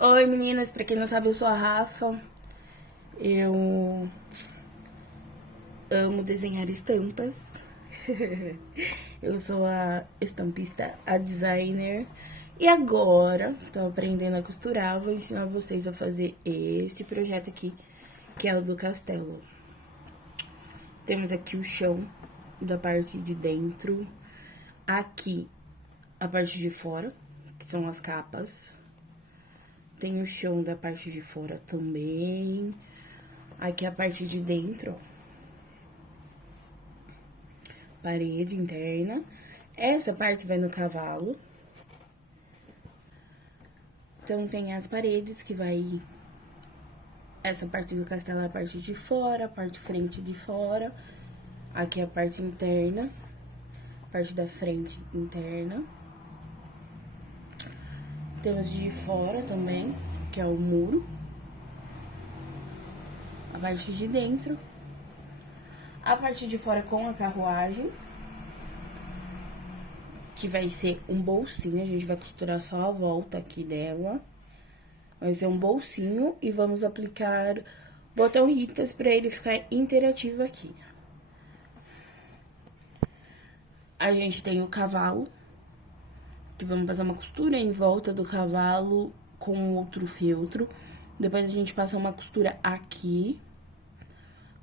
Oi meninas, pra quem não sabe eu sou a Rafa. Eu amo desenhar estampas. Eu sou a estampista, a designer. E agora, tô aprendendo a costurar, vou ensinar vocês a fazer este projeto aqui, que é o do castelo. Temos aqui o chão da parte de dentro. Aqui, a parte de fora, que são as capas. Tem o chão da parte de fora também. Aqui a parte de dentro, ó. Parede interna. Essa parte vai no cavalo. Então, tem as paredes que vai... Essa parte do castelo é a parte de fora, a parte frente de fora. Aqui é a parte interna. A parte da frente interna. Temos de fora também, que é o muro. A parte de dentro. A parte de fora com a carruagem, que vai ser um bolsinho, a gente vai costurar só a volta aqui dela. Vai ser um bolsinho e vamos aplicar botão Ritas pra ele ficar interativo aqui. A gente tem o cavalo, que vamos fazer uma costura em volta do cavalo com outro feltro. Depois a gente passa uma costura aqui,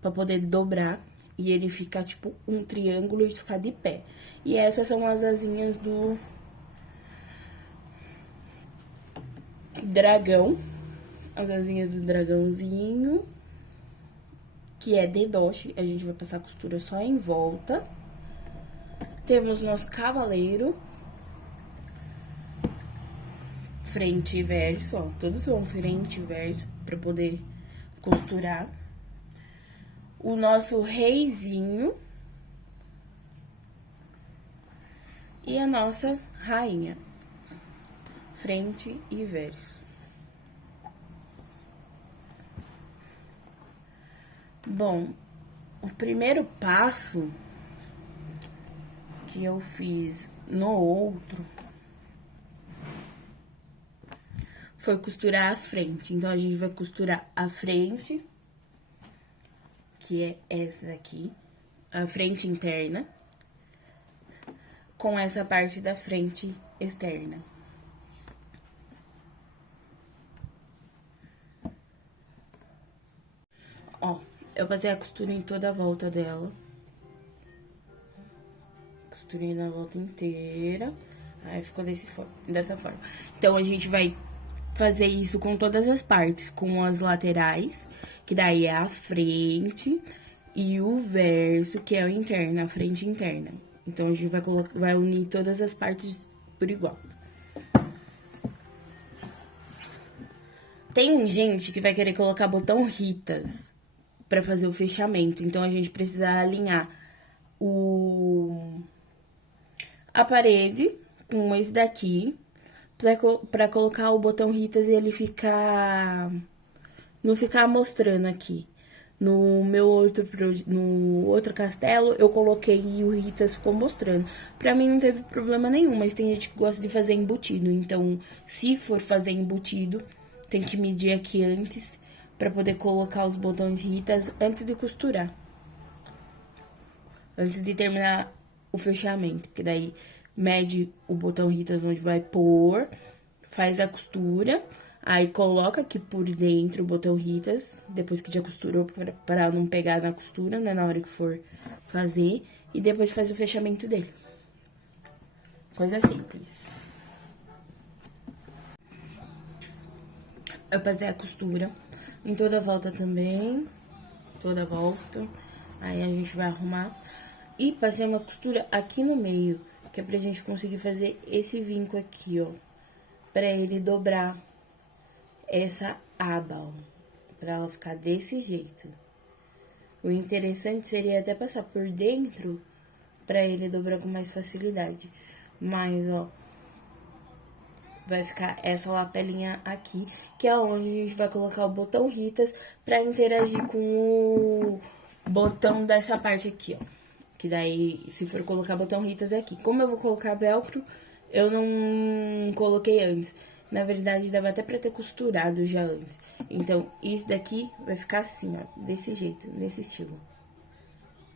pra poder dobrar. E ele fica tipo um triângulo e ficar de pé. E essas são as asinhas do dragão. As asinhas do dragãozinho, que é dedoche. A gente vai passar a costura só em volta. Temos nosso cavaleiro. Frente e verso, ó. Todos são frente e verso pra poder costurar. O nosso reizinho. E a nossa rainha. Frente e verso. Bom, o primeiro passo que eu fiz no outro foi costurar a frente. Então, a gente vai costurar a frente, que é essa daqui, a frente interna, com essa parte da frente externa. Ó, eu passei a costura em toda a volta dela. Costurei na volta inteira. Aí ficou dessa forma. Então, a gente vai fazer isso com todas as partes. Com as laterais, que daí é a frente. E o verso, que é o interno, a frente interna. Então, a gente vai unir todas as partes por igual. Tem gente que vai querer colocar botão Ritas pra fazer o fechamento. Então, a gente precisa alinhar a parede com esse daqui pra colocar o botão Ritas e ele não ficar mostrando aqui. No outro castelo, eu coloquei e o Ritas ficou mostrando. Pra mim não teve problema nenhum, mas tem gente que gosta de fazer embutido. Então, se for fazer embutido, tem que medir aqui antes pra poder colocar os botões Ritas antes de costurar. Antes de terminar o fechamento, porque daí mede o botão Ritas onde vai pôr, faz a costura, aí coloca aqui por dentro o botão Ritas, depois que já costurou, para não pegar na costura, né, na hora que for fazer, e depois faz o fechamento dele. Coisa simples. Eu passei a costura em toda a volta também, toda a volta, aí a gente vai arrumar. E passei uma costura aqui no meio, que é pra gente conseguir fazer esse vinco aqui, ó. Pra ele dobrar essa aba, ó. Pra ela ficar desse jeito. O interessante seria até passar por dentro pra ele dobrar com mais facilidade. Mas, ó, vai ficar essa lapelinha aqui, que é onde a gente vai colocar o botão Ritas pra interagir com o botão dessa parte aqui, ó. Que daí, se for colocar botão Ritas é aqui. Como eu vou colocar velcro, eu não coloquei antes. Na verdade, dava até pra ter costurado já antes. Então, isso daqui vai ficar assim, ó, desse jeito, nesse estilo.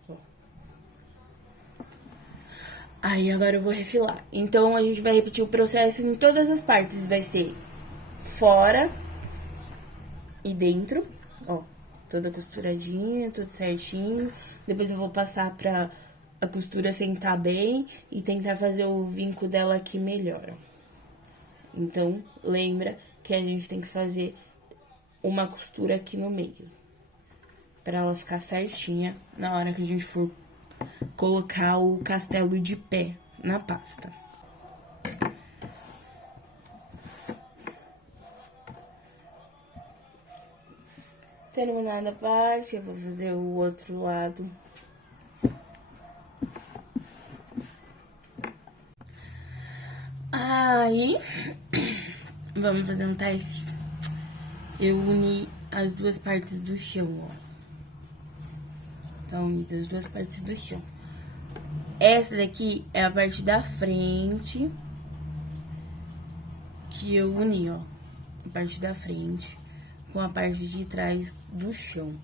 Ó. Aí, agora eu vou refilar. Então, a gente vai repetir o processo em todas as partes. Vai ser fora e dentro, ó. Toda costuradinha, tudo certinho. Depois eu vou passar pra a costura sentar bem e tentar fazer o vinco dela aqui melhor, ó. Então, lembra que a gente tem que fazer uma costura aqui no meio, pra ela ficar certinha na hora que a gente for colocar o castelo de pé na pasta. Terminada a parte, eu vou fazer o outro lado. Aí, vamos fazer um teste. Eu uni as duas partes do chão, ó. Tá unida as duas partes do chão. Essa daqui é a parte da frente que eu uni, ó. A parte da frente com a parte de trás do chão.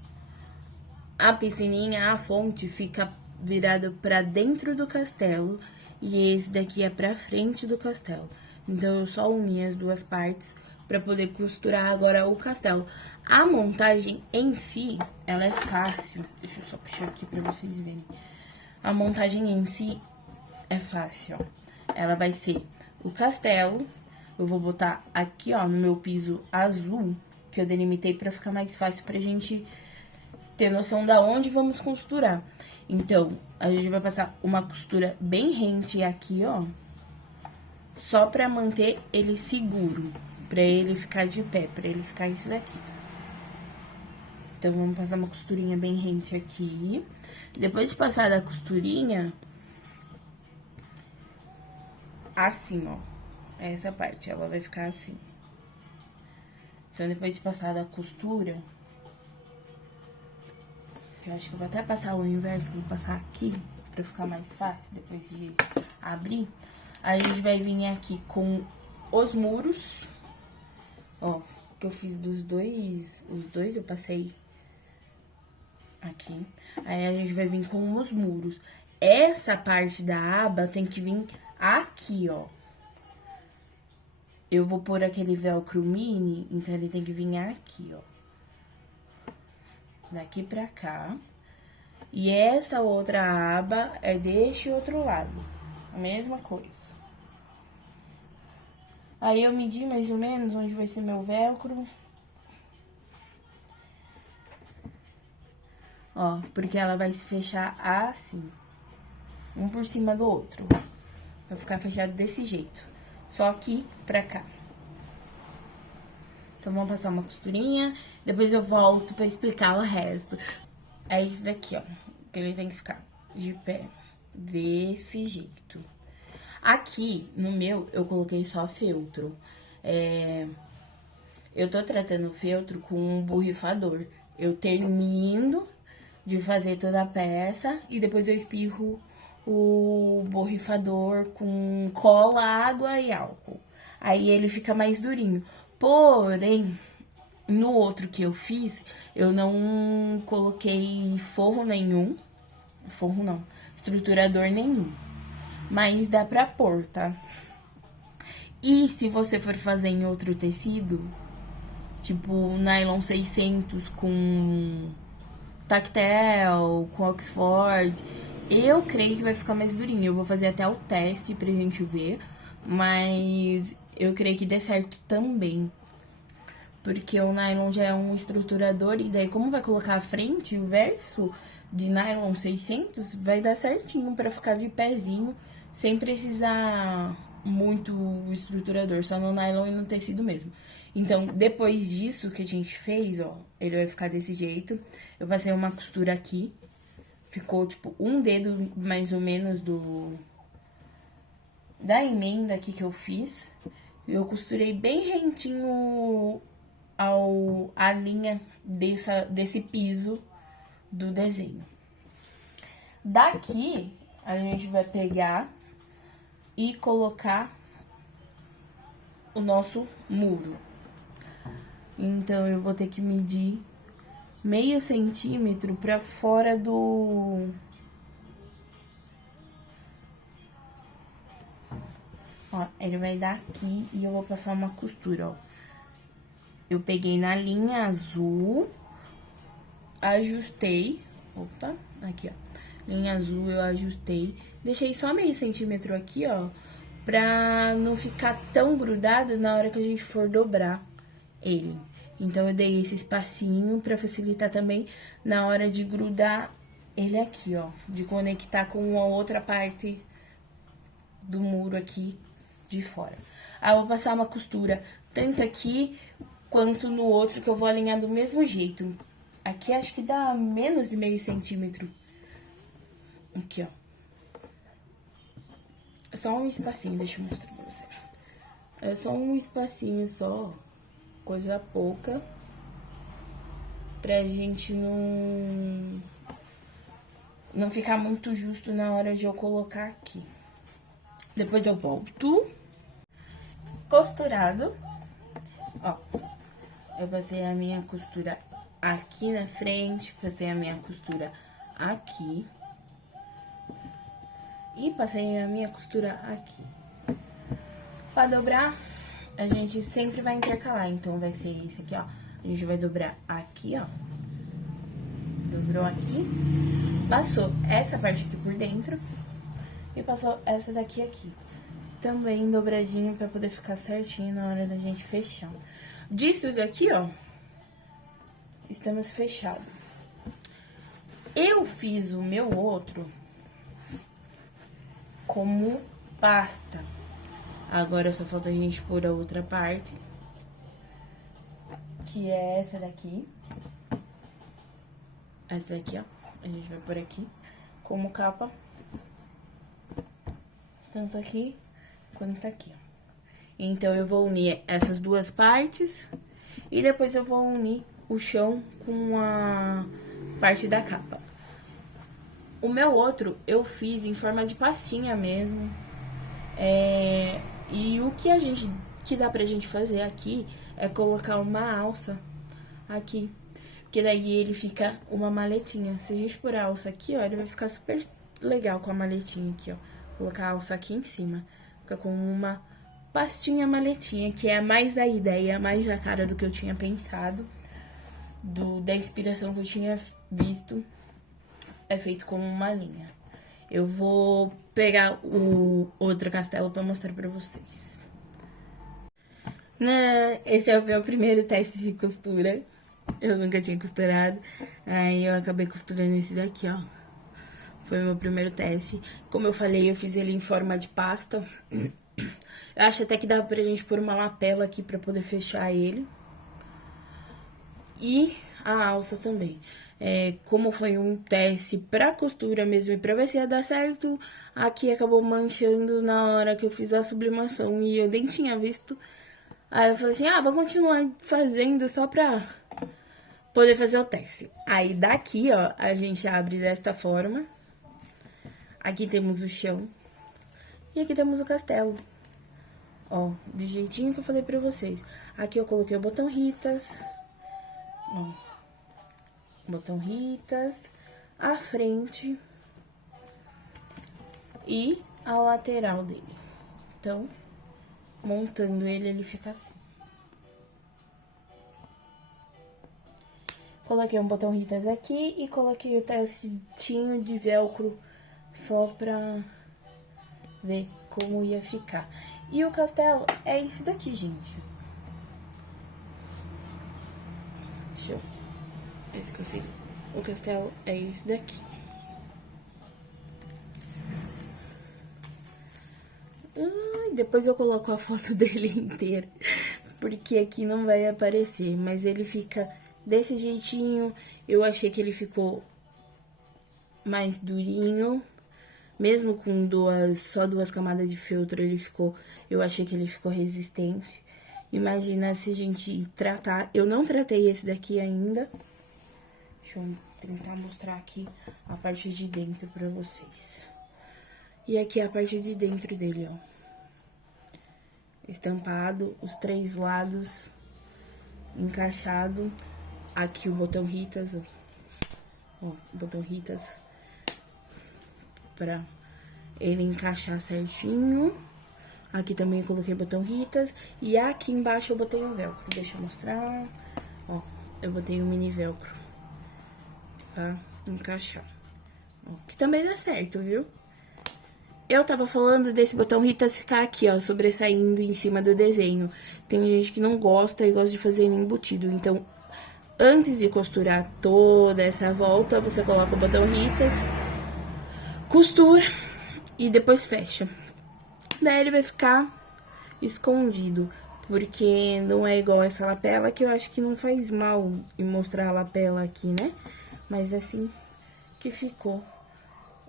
A piscininha, a fonte, fica virada pra dentro do castelo e esse daqui é pra frente do castelo. Então, eu só uni as duas partes pra poder costurar agora o castelo. A montagem em si, ela é fácil. Deixa eu só puxar aqui pra vocês verem. A montagem em si é fácil, ó. Ela vai ser o castelo. Eu vou botar aqui, ó, no meu piso azul, que eu delimitei pra ficar mais fácil pra gente ter noção da onde vamos costurar. Então, a gente vai passar uma costura bem rente aqui, ó, só pra manter ele seguro, pra ele ficar de pé, pra ele ficar isso daqui. Então, vamos passar uma costurinha bem rente aqui. Depois de passar da costurinha, assim, ó, essa parte, ela vai ficar assim. Então, depois de passar da costura, eu acho que eu vou até passar o inverso, vou passar aqui, pra ficar mais fácil, depois de abrir. Aí, a gente vai vir aqui com os muros, ó, que eu fiz dos dois, os dois eu passei aqui. Aí, a gente vai vir com os muros. Essa parte da aba tem que vir aqui, ó. Eu vou pôr aquele velcro mini, então ele tem que vir aqui, ó. Daqui pra cá. E essa outra aba é deste outro lado. A mesma coisa. Aí, eu medi mais ou menos onde vai ser meu velcro. Ó, porque ela vai se fechar assim. Um por cima do outro. Vai ficar fechado desse jeito. Só aqui pra cá. Então, vamos passar uma costurinha. Depois eu volto pra explicar o resto. É isso daqui, ó. Que ele tem que ficar de pé. Desse jeito. Aqui, no meu, eu coloquei só feltro. Eu tô tratando o feltro com um borrifador. Eu termino de fazer toda a peça e depois eu espirro o borrifador com cola, água e álcool. Aí ele fica mais durinho. Porém, no outro que eu fiz, eu não coloquei forro nenhum. Forro não, estruturador nenhum. Mas dá pra pôr, tá? E se você for fazer em outro tecido, tipo nylon 600 com tactel, com Oxford, eu creio que vai ficar mais durinho. Eu vou fazer até o teste pra gente ver, mas eu creio que dê certo também. Porque o nylon já é um estruturador e daí como vai colocar a frente e o verso de nylon 600, vai dar certinho pra ficar de pezinho, sem precisar muito estruturador, só no nylon e no tecido mesmo. Então, depois disso que a gente fez, ó, ele vai ficar desse jeito. Eu passei uma costura aqui, ficou tipo um dedo mais ou menos da emenda aqui que eu fiz. Eu costurei bem rentinho a linha desse piso do desenho. Daqui, a gente vai pegar e colocar o nosso muro. Então, eu vou ter que medir meio centímetro pra fora do... Ó, ele vai dar aqui e eu vou passar uma costura, ó. Eu peguei na linha azul, ajustei, opa, aqui, ó. Linha azul eu ajustei, deixei só meio centímetro aqui, ó, pra não ficar tão grudado na hora que a gente for dobrar ele. Então, eu dei esse espacinho pra facilitar também na hora de grudar ele aqui, ó. De conectar com a outra parte do muro aqui de fora. Aí, eu vou passar uma costura tanto aqui quanto no outro, que eu vou alinhar do mesmo jeito. Aqui, acho que dá menos de meio centímetro. Aqui, ó. É só um espacinho, deixa eu mostrar pra você. É só um espacinho só, coisa pouca, pra gente não ficar muito justo na hora de eu colocar aqui. Depois eu volto. Costurado. Ó, eu passei a minha costura aqui na frente, passei a minha costura aqui. E passei a minha costura aqui. Pra dobrar, a gente sempre vai intercalar. Então, vai ser isso aqui, ó. A gente vai dobrar aqui, ó. Dobrou aqui. Passou essa parte aqui por dentro. E passou essa daqui aqui. Também dobradinho pra poder ficar certinho na hora da gente fechar. Disso daqui, ó, estamos fechados. Eu fiz o meu outro como pasta. Agora só falta a gente pôr a outra parte, que é essa daqui. Essa daqui, ó, a gente vai pôr aqui como capa. Tanto aqui quanto aqui, ó. Então, eu vou unir essas duas partes e depois eu vou unir o chão com a parte da capa. O meu outro eu fiz em forma de pastinha mesmo. E o que dá pra gente fazer aqui é colocar uma alça aqui. Porque daí ele fica uma maletinha. Se a gente pôr a alça aqui, ó, ele vai ficar super legal com a maletinha aqui, ó. Colocar a alça aqui em cima. Fica com uma pastinha maletinha, que é mais a ideia, mais a cara do que eu tinha pensado. Da inspiração que eu tinha visto. É feito como uma linha. Eu vou pegar o outro castelo pra mostrar pra vocês. Esse é o meu primeiro teste de costura. Eu nunca tinha costurado. Aí eu acabei costurando esse daqui, ó. Foi o meu primeiro teste. Como eu falei, eu fiz ele em forma de pasta. Eu acho até que dá pra gente pôr uma lapela aqui pra poder fechar ele. E a alça também. Como foi um teste pra costura mesmo e pra ver se ia dar certo, aqui acabou manchando na hora que eu fiz a sublimação e eu nem tinha visto. Aí eu falei assim, vou continuar fazendo só pra poder fazer o teste. Aí daqui, ó, a gente abre desta forma. Aqui temos o chão e aqui temos o castelo. Ó, do jeitinho que eu falei pra vocês. Aqui eu coloquei o botão Ritas. Ó, botão Ritas, a frente e a lateral dele. Então, montando ele, ele fica assim. Coloquei um botão Ritas aqui e coloquei o testinho de velcro só pra ver como ia ficar. E o castelo é isso daqui, gente. Deixa eu... Esse que eu sei. O castelo é esse daqui. Depois eu coloco a foto dele inteira, porque aqui não vai aparecer, mas ele fica desse jeitinho. Eu achei que ele ficou mais durinho, mesmo com só duas camadas de feltro, eu achei que ele ficou resistente. Imagina se a gente tratar, eu não tratei esse daqui ainda. Deixa eu tentar mostrar aqui a parte de dentro pra vocês. E aqui é a parte de dentro dele, ó. estampado, os 3 lados encaixado. Aqui o botão Ritas, ó, o botão Ritas, pra ele encaixar certinho. Aqui também eu coloquei botão Ritas. E aqui embaixo eu botei um velcro. Deixa eu mostrar. Ó, eu botei um mini velcro pra encaixar. Ó, que também dá certo, viu? Eu tava falando desse botão Ritas ficar aqui, ó, sobressaindo em cima do desenho. Tem gente que não gosta e gosta de fazer ele embutido. Então, antes de costurar toda essa volta, você coloca o botão Ritas, costura e depois fecha. Daí ele vai ficar escondido, porque não é igual essa lapela, que eu acho que não faz mal em mostrar a lapela aqui, né? Mas assim que ficou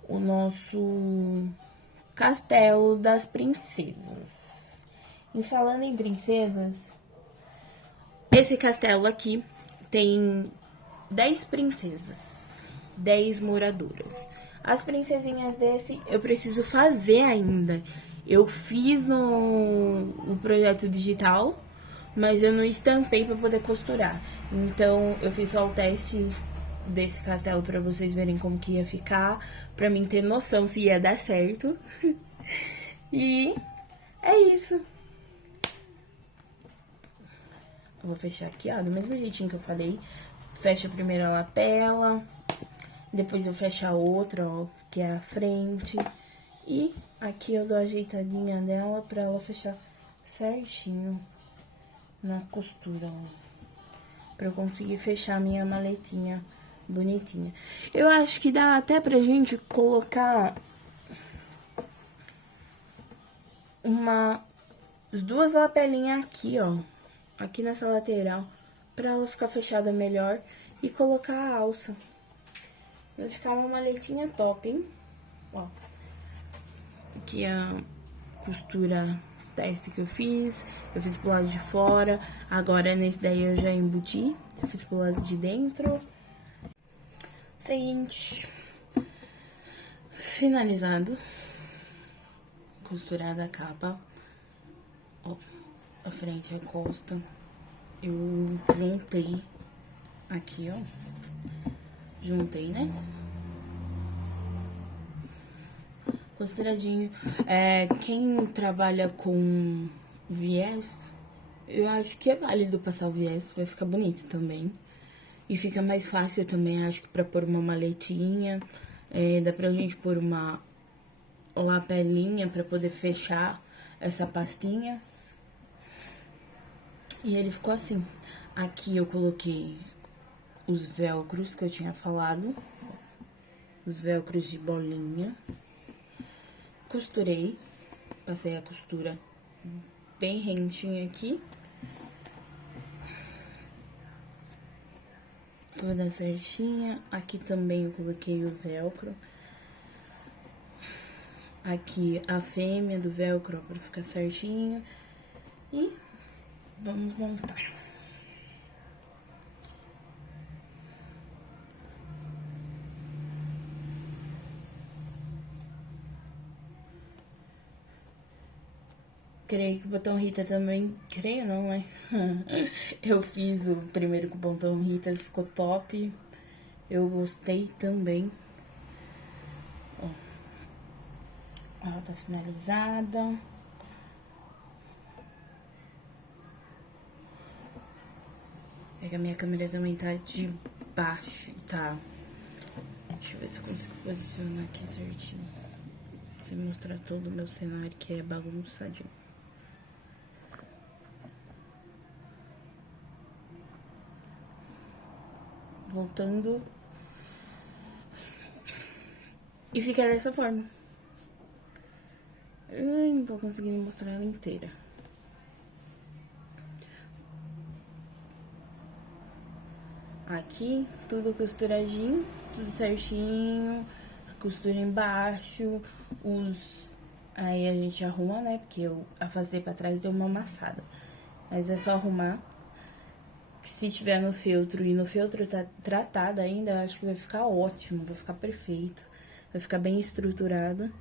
o nosso castelo das princesas. E falando em princesas, esse castelo aqui tem 10 princesas, 10 moradoras. As princesinhas desse eu preciso fazer ainda. Eu fiz no projeto digital, mas eu não estampei para poder costurar. Então eu fiz só o teste desse castelo para vocês verem como que ia ficar, para mim ter noção se ia dar certo. E é isso. Eu vou fechar aqui, ó, do mesmo jeitinho que eu falei. Fecha primeiro a lapela, depois eu fecho a outra, ó, que é a frente. E aqui eu dou a ajeitadinha dela pra ela fechar certinho na costura, ó. Pra eu conseguir fechar a minha maletinha bonitinha. Eu acho que dá até pra gente colocar as 2 lapelinhas aqui, ó. Aqui nessa lateral, pra ela ficar fechada melhor e colocar a alça. Vai ficar uma maletinha top, hein? Ó. Aqui a costura teste que eu fiz pro lado de fora. Agora nesse daí eu já embuti, eu fiz pro lado de dentro. Seguinte, finalizado, costurada a capa, ó, a frente e a costa. Eu juntei aqui, ó, juntei, né? Costuradinho. Quem trabalha com viés, eu acho que é válido passar o viés, vai ficar bonito também. E fica mais fácil também, acho que pra pôr uma maletinha. Dá pra gente pôr uma lapelinha pra poder fechar essa pastinha. E ele ficou assim. Aqui eu coloquei os velcros que eu tinha falado. Os velcros de bolinha. Costurei. Passei a costura bem rentinha aqui. Toda certinha. Aqui também eu coloquei o velcro. Aqui a fêmea do velcro pra ficar certinho. E vamos montar. Creio que o botão Rita também... Creio não, né? Eu fiz o primeiro com o botão Rita, ficou top. Eu gostei também. Ó. Ela tá finalizada. É que a minha câmera também tá de baixo, tá? Deixa eu ver se eu consigo posicionar aqui certinho. Pra mostrar todo o meu cenário, que é bagunçadinho. Voltando. E fica dessa forma. Ai, não tô conseguindo mostrar ela inteira. Aqui, tudo costuradinho, tudo certinho. A costura embaixo, Aí a gente arruma, né? Porque eu afastei pra trás deu uma amassada. Mas é só arrumar. Se tiver no feltro e no feltro tá tratado ainda, eu acho que vai ficar ótimo, vai ficar perfeito. Vai ficar bem estruturada.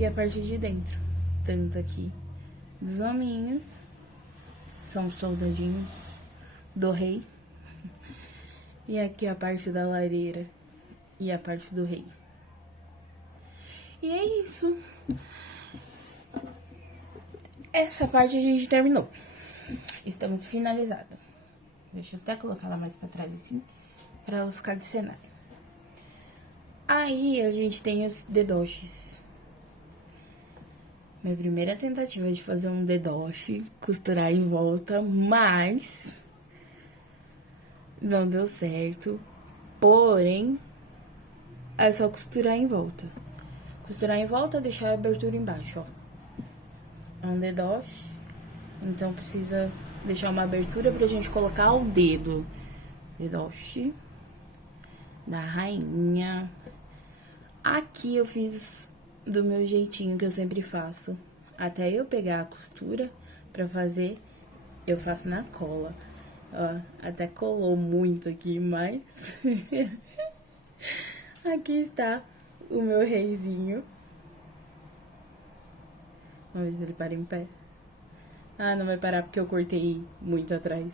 e a parte de dentro. Tanto aqui dos hominhos, são os soldadinhos do rei. E aqui a parte da lareira e a parte do rei. E é isso. Essa parte a gente terminou. Estamos finalizadas. Deixa eu até colocar ela mais pra trás assim, pra ela ficar de cenário. Aí a gente tem os dedoches. Minha primeira tentativa de fazer um dedoche, costurar em volta, mas não deu certo. Porém, é só costurar em volta. Costurar em volta, deixar a abertura embaixo, ó. É um dedoche, então precisa deixar uma abertura pra gente colocar o dedo. Dedoche da rainha. Aqui eu fiz do meu jeitinho que eu sempre faço. Até eu pegar a costura pra fazer, eu faço na cola. Ó, até colou muito aqui, mas... Aqui está o meu reizinho. Vamos ver se ele para em pé. Ah, não vai parar porque eu cortei muito atrás.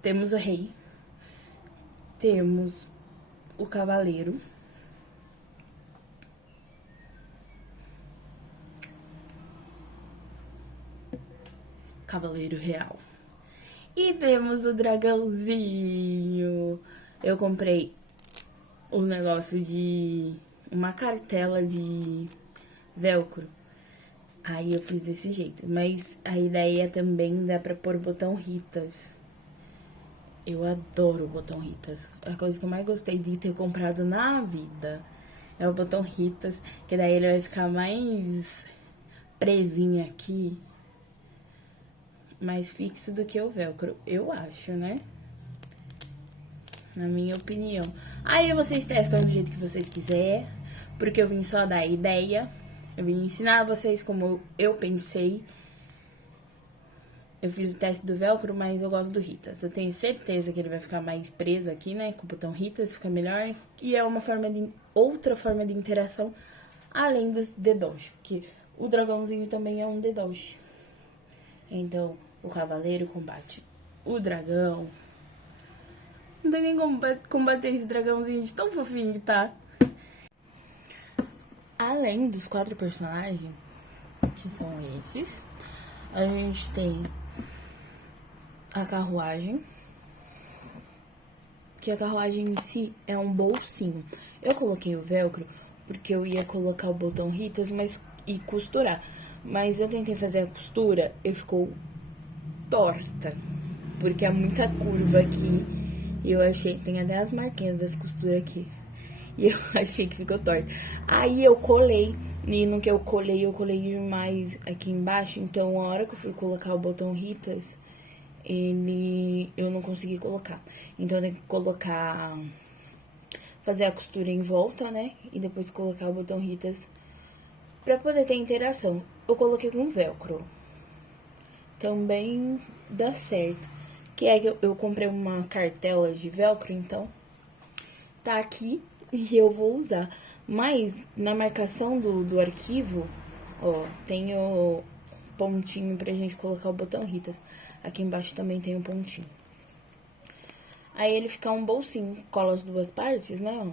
Temos o rei. Temos o cavaleiro. Cavaleiro real. E temos o dragãozinho. Eu comprei um negócio de... uma cartela de velcro. Aí eu fiz desse jeito. Mas a ideia também dá pra pôr botão Ritas. Eu adoro o botão Ritas. A coisa que eu mais gostei de ter comprado na vida é o botão Ritas. Que daí ele vai ficar mais presinho aqui. Mais fixo do que o velcro. Eu acho, né? Na minha opinião. Aí vocês testam do jeito que vocês quiserem. Porque eu vim só dar ideia. Eu vim ensinar vocês como eu pensei. Eu fiz o teste do velcro, mas eu gosto do Ritas. Eu tenho certeza que ele vai ficar mais preso aqui, né? Com o botão Ritas, fica melhor. E é uma forma de... outra forma de interação, além dos dedoches. Porque o dragãozinho também é um dedoche. Então, o cavaleiro combate o dragão. Não tem nem como combater esse dragãozinho de tão fofinho que tá. Além dos 4 personagens, que são esses, a gente tem a carruagem, que a carruagem em si é um bolsinho. Eu coloquei o velcro porque eu ia colocar o botão Ritas e costurar. Mas eu tentei fazer a costura e ficou torta, porque é muita curva aqui. E eu achei, tem até as marquinhas das costuras aqui. E eu achei que ficou torta. Aí eu colei, e no que eu colei demais aqui embaixo. Então, a hora que eu fui colocar o botão Ritas, eu não consegui colocar. Então, eu tenho que colocar, fazer a costura em volta, né? E depois colocar o botão Ritas pra poder ter interação. Eu coloquei com velcro. Também dá certo. Que é que eu comprei uma cartela de velcro, então tá aqui e eu vou usar. Mas na marcação do arquivo, ó, tem o pontinho pra gente colocar o botão Ritas. Aqui embaixo também tem um pontinho. Aí ele fica um bolsinho, cola as duas partes, né, ó.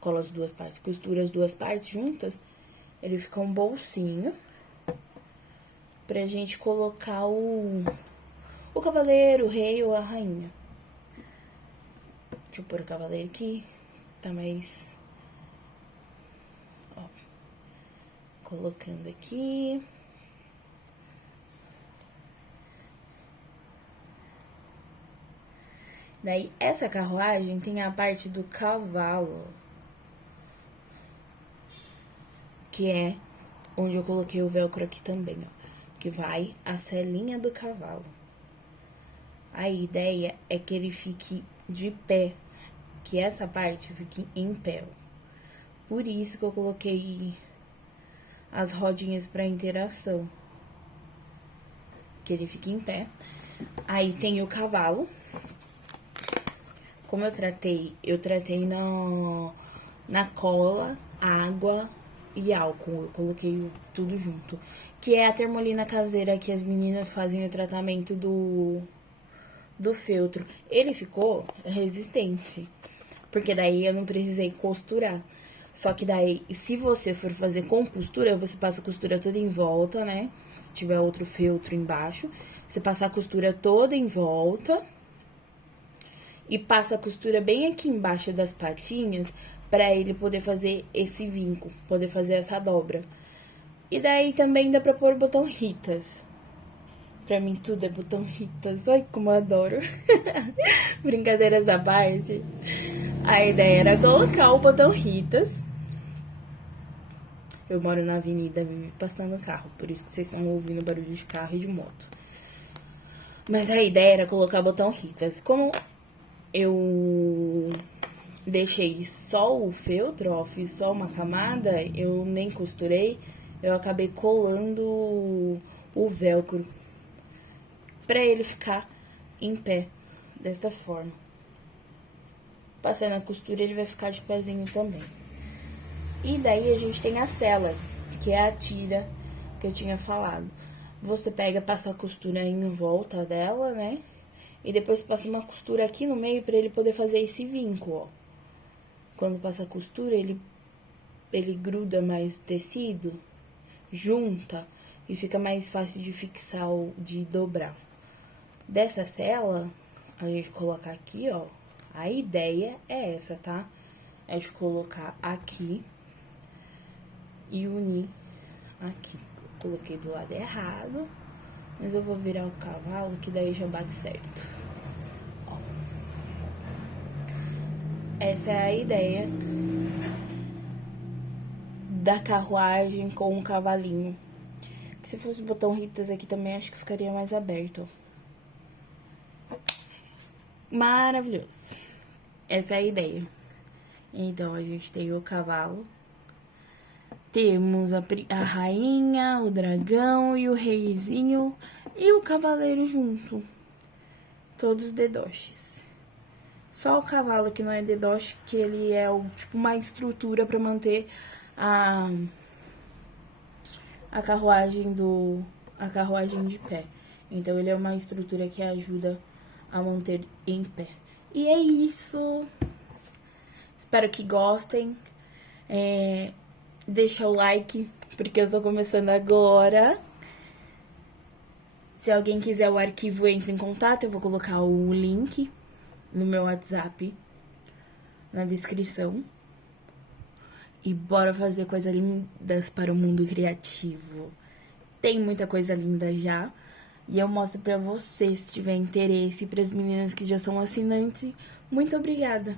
Cola as duas partes, costura as duas partes juntas, ele fica um bolsinho pra gente colocar o cavaleiro, o rei ou a rainha. Deixa eu pôr o cavaleiro aqui, tá mais... Ó, colocando aqui. Daí, essa carruagem tem a parte do cavalo, que é onde eu coloquei o velcro aqui também, ó. Que vai a selinha do cavalo. A ideia é que ele fique de pé, que essa parte fique em pé. Por isso que eu coloquei as rodinhas para interação. Que ele fique em pé. Aí tem o cavalo. Como eu tratei na cola, água e álcool. Eu coloquei tudo junto. Que é a termolina caseira que as meninas fazem o tratamento do feltro. Ele ficou resistente, porque daí eu não precisei costurar. Só que daí, se você for fazer com costura, você passa a costura toda em volta, né? Se tiver outro feltro embaixo, você passa a costura toda em volta e passa a costura bem aqui embaixo das patinhas para ele poder fazer esse vinco, poder fazer essa dobra. E daí também dá pra pôr botão Ritas. Pra mim tudo é botão Ritas. Ai, como eu adoro. Brincadeiras da parte. A ideia era colocar o botão Ritas. Eu moro na avenida, vive passando carro. Por isso que vocês estão ouvindo barulho de carro e de moto. Mas a ideia era colocar o botão Ritas. Como eu deixei só o feltro, ó, fiz só uma camada, eu nem costurei, eu acabei colando o velcro pra ele ficar em pé, desta forma. Passando a costura, ele vai ficar de pezinho também. E daí a gente tem a sela, que é a tira que eu tinha falado. Você pega, passa a costura em volta dela, né? E depois passa uma costura aqui no meio pra ele poder fazer esse vinco, ó. Quando passa a costura, ele gruda mais o tecido, junta e fica mais fácil de fixar, de dobrar. Dessa sela, a gente colocar aqui, ó. A ideia é essa, tá? É de colocar aqui e unir aqui. Eu coloquei do lado errado, mas eu vou virar o cavalo que daí já bate certo. Ó. Essa é a ideia da carruagem com o cavalinho. Que se fosse o botão Ritas aqui também, acho que ficaria mais aberto. Maravilhoso. Essa é a ideia. Então, a gente tem o cavalo. Temos a rainha, o dragão e o reizinho e o cavaleiro junto. Todos dedoches. Só o cavalo que não é dedoche, que ele é tipo uma estrutura para manter a carruagem de pé. Então ele é uma estrutura que ajuda a manter em pé. E é isso. Espero que gostem. Deixa o like, porque eu tô começando agora. Se alguém quiser o arquivo, entre em contato. Eu vou colocar o link no meu WhatsApp na descrição. E bora fazer coisas lindas para o mundo criativo. Tem muita coisa linda já. E eu mostro pra vocês, se tiver interesse. Para as meninas que já são assinantes, muito obrigada.